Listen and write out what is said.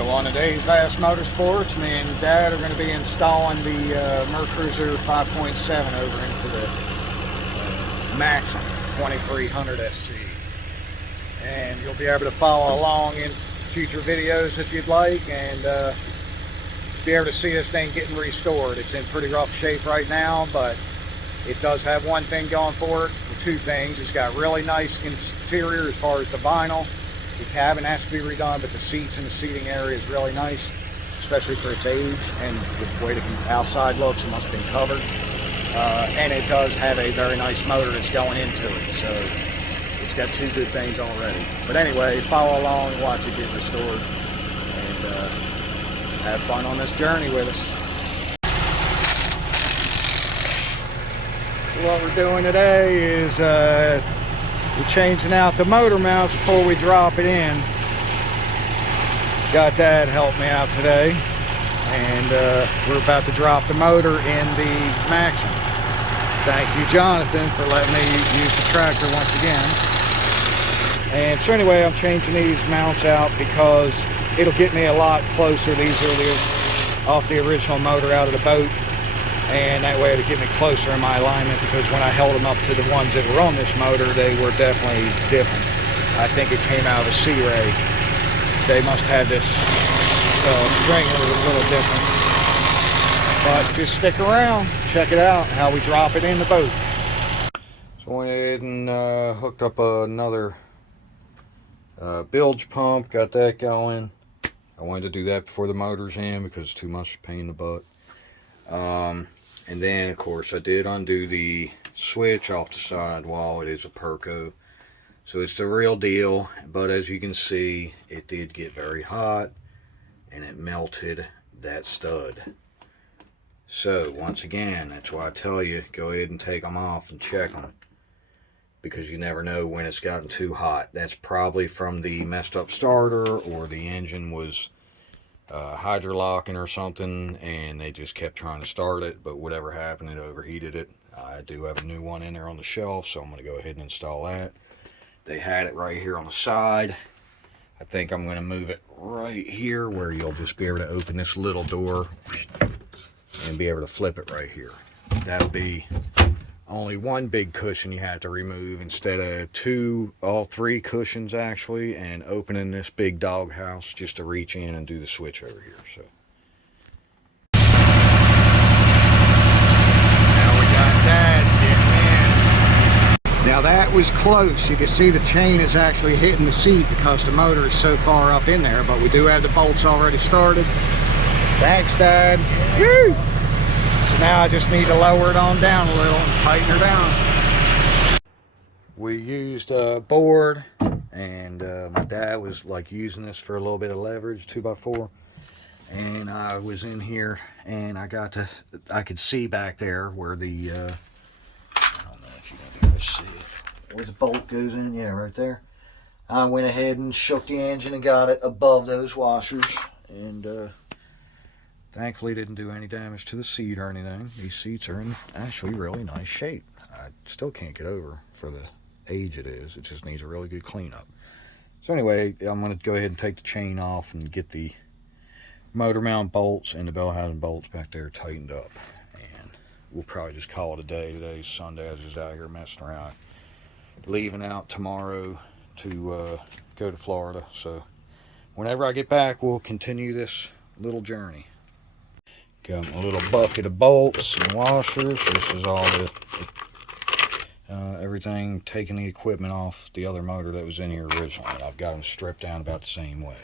So on today's Vassmotorsports, me and Dad are going to be installing the Mercruiser 5.7 over into the Maxum 2300 SC. And you'll be able to follow along in future videos if you'd like, and be able to see this thing getting restored. It's in pretty rough shape right now, but it does have one thing going for it, or two things. It's got really nice interior as far as the vinyl. The cabin has to be redone, but the seats and the seating area is really nice, especially for its age and the way the outside looks. It must have been covered. And it does have a very nice motor that's going into it, so it's got two good things already. But anyway, follow along and watch it get restored, and have fun on this journey with us. So what we're doing today is we're changing out the motor mounts before we drop it in. Got Dad help me out today, and we're about to drop the motor in the Maxum. Thank you, Jonathan, for letting me use the tractor once again. And so anyway, I'm changing these mounts out because it'll get me a lot closer. These are off the original motor out of the boat, and that way it'll get me closer in my alignment, because when I held them up to the ones that were on this motor, they were definitely different. I think it came out of a C-Ray. They must have this stringer was a little different. But just stick around, check it out, how we drop it in the boat. So I went ahead and hooked up another bilge pump, got that going. I wanted to do that before the motor's in because it's too much pain in the butt. And then, of course, I did undo the switch off the side wall. It is a Perco, so it's the real deal. But as you can see, it did get very hot, and it melted that stud. So, once again, that's why I tell you, go ahead and take them off and check them, because you never know when it's gotten too hot. That's probably from the messed up starter, or the engine was hydrolocking or something, and they just kept trying to start it, but whatever happened, it overheated it. I do have a new one in there on the shelf, so I'm going to go ahead and install that. They had it right here on the side. I think I'm going to move it right here where you'll just be able to open this little door and be able to flip it right here. That'll be only one big cushion you have to remove instead of all three cushions actually, and opening this big doghouse just to reach in and do the switch over here. So now we got that getting in. Now that was close. You can see the chain is actually hitting the seat because the motor is so far up in there, but we do have the bolts already started. Thanks, Dad. Woo! So now I just need to lower it on down a little and tighten her down. We used a board, and my dad was like using this for a little bit of leverage, 2x4. And I was in here, and I could see back there where the, I don't know if you can be able to see it, where the bolt goes in, yeah, right there. I went ahead and shook the engine and got it above those washers, and thankfully didn't do any damage to the seat or anything. These seats are in actually really nice shape. I still can't get over for the age it is. It just needs a really good cleanup. So anyway, I'm going to go ahead and take the chain off and get the motor mount bolts and the bell housing bolts back there tightened up. And we'll probably just call it a day. Today's Sunday. I was just out here messing around. Leaving out tomorrow to go to Florida. So whenever I get back, we'll continue this little journey. Got my little bucket of bolts and washers. This is all the everything, taking the equipment off the other motor that was in here originally. I've got them stripped down about the same way.